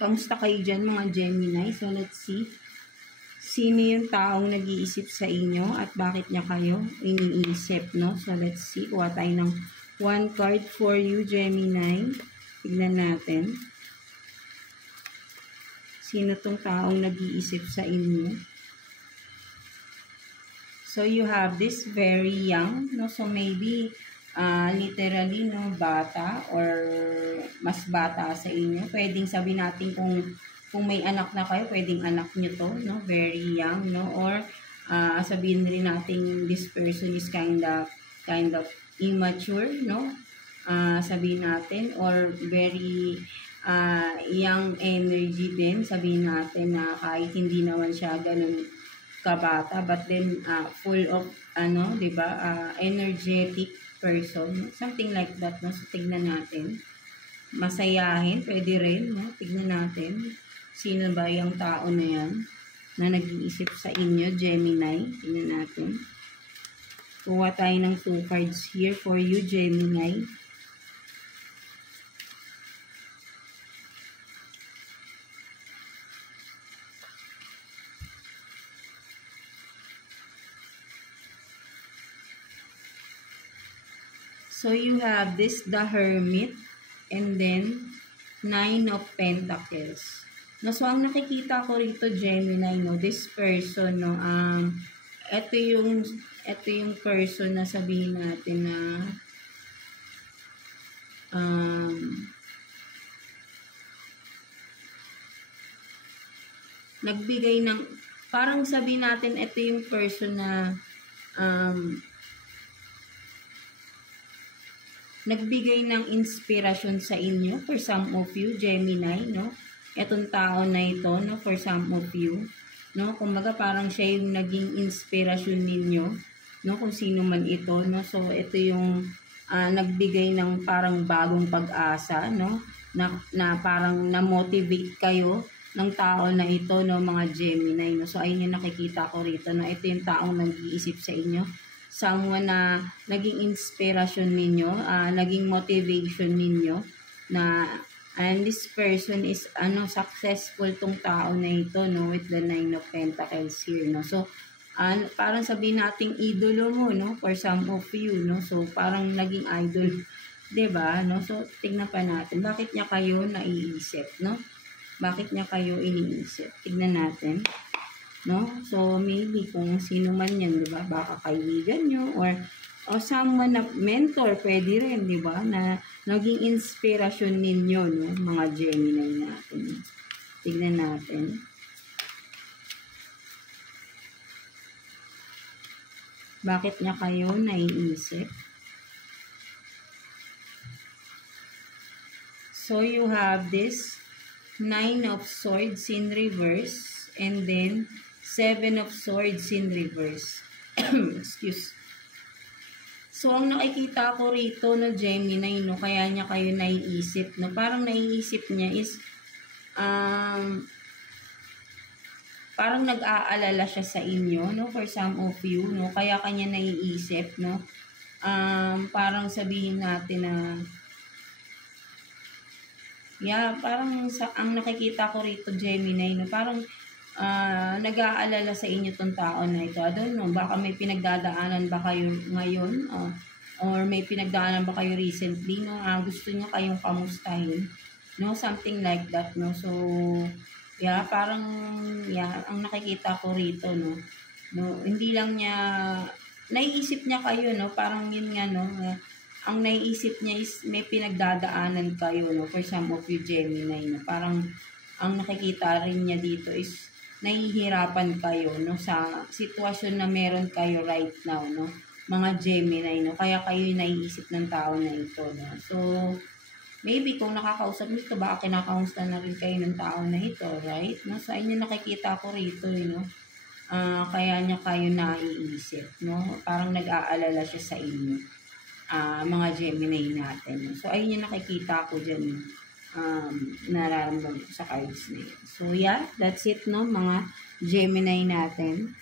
Kamusta kayo dyan mga Gemini? So, let's see. Sino yung taong nag-iisip sa inyo at bakit niya kayo iniisip, no? So, let's see. Kuha tayo ng one card for you, Gemini. Tignan natin. Sino tong taong nag-iisip sa inyo? So, you have this very young, no? So, maybe, literally, no, bata or mas bata sa inyo. Pwedeng sabihin natin kung may anak na kayo, pwedeng anak nyo to, no? Very young, no? Or, sabihin rin natin this person is kind of immature, no? Sabihin natin, or very young energy din. Sabihin natin na kahit hindi naman siya ganun kabata, but then full of diba, energetic person, something like that, no? So tignan natin. Masayahin, pwede rin, no? Tignan natin sino ba yung tao na yan na nag-iisip sa inyo, Gemini. Tignan natin. Kuha tayo ng 2 cards here for you, Gemini. So, you have this, the Hermit, and then, 9 of Pentacles. No, so, ang nakikita ko rito, Gemini, no, this person, no, ito yung person na sabihin natin na, nagbigay ng, parang sabihin natin, ito yung person na, nagbigay ng inspirasyon sa inyo for some of you, Gemini, no? Etong tao na ito, no, for some of you, no? Kumbaga parang siya yung naging inspirasyon ninyo, no? Kung sino man ito, no? So ito yung nagbigay ng parang bagong pag-asa, no? Na parang na-motivate kayo ng tao na ito, no, mga Gemini, no? So ayun yung nakikita ko rito, no? Ito yung taong nag-iisip sa inyo. Someone na naging inspiration ninyo, naging motivation ninyo, na and this person is successful tong tao na ito, no, with the 9 of Pentacles here, no. So parang sabihin nating idolo mo, no, for some of you, no. So parang naging idol, 'di ba, no? So tingnan pa natin bakit niya kayo naiisip, no? Bakit niya kayo iniisip? Tignan natin. No? So, maybe kung sino man yan, di ba? Baka kaibigan nyo or someone na mentor, pwede rin, di ba? Na naging inspirasyon ninyo, no? Mga Gemini natin. Tignan natin. Bakit niya kayo naiisip? So, you have this 9 of Swords in reverse and then 7 of Swords in reverse. Excuse. So, ang nakikita ko rito na Gemini, no, kaya niya kayo naiisip, no, parang naiisip niya is, parang nag-aalala siya sa inyo, no, for some of you, no, kaya kanya naiisip, no, parang sabihin natin na, parang ang nakikita ko rito, Gemini, no, parang, nag-aalala sa inyo tong tao na ito. I don't know, baka may pinagdadaanan ba kayo ngayon, or may pinagdaanan ba kayo recently, no? Gusto niya kayong kamustahin, no? Something like that, no? So, parang, ang nakikita ko rito, no? Hindi lang niya, naiisip niya kayo, no? Parang yun nga, no? Ang naiisip niya is may pinagdadaanan kayo, no? For some of you, Gemini, no? Parang, ang nakikita rin niya dito is, nahihirapan kayo, no, sa sitwasyon na meron kayo right now, no, mga Gemini, no, kaya kayo naiisip ng tao na ito, no. So, maybe kung nakakausap nito, baka kinakamusta na rin kayo ng tao na ito, right, no, so ayun yung nakikita ko rito, no, kaya niya kayo naiisip, no, parang nag-aalala siya sa inyo, mga Gemini natin, no? So, ayun yung nakikita ko dyan, nararamdaman ko sa cards na yun. So, that's it, no, mga Gemini natin.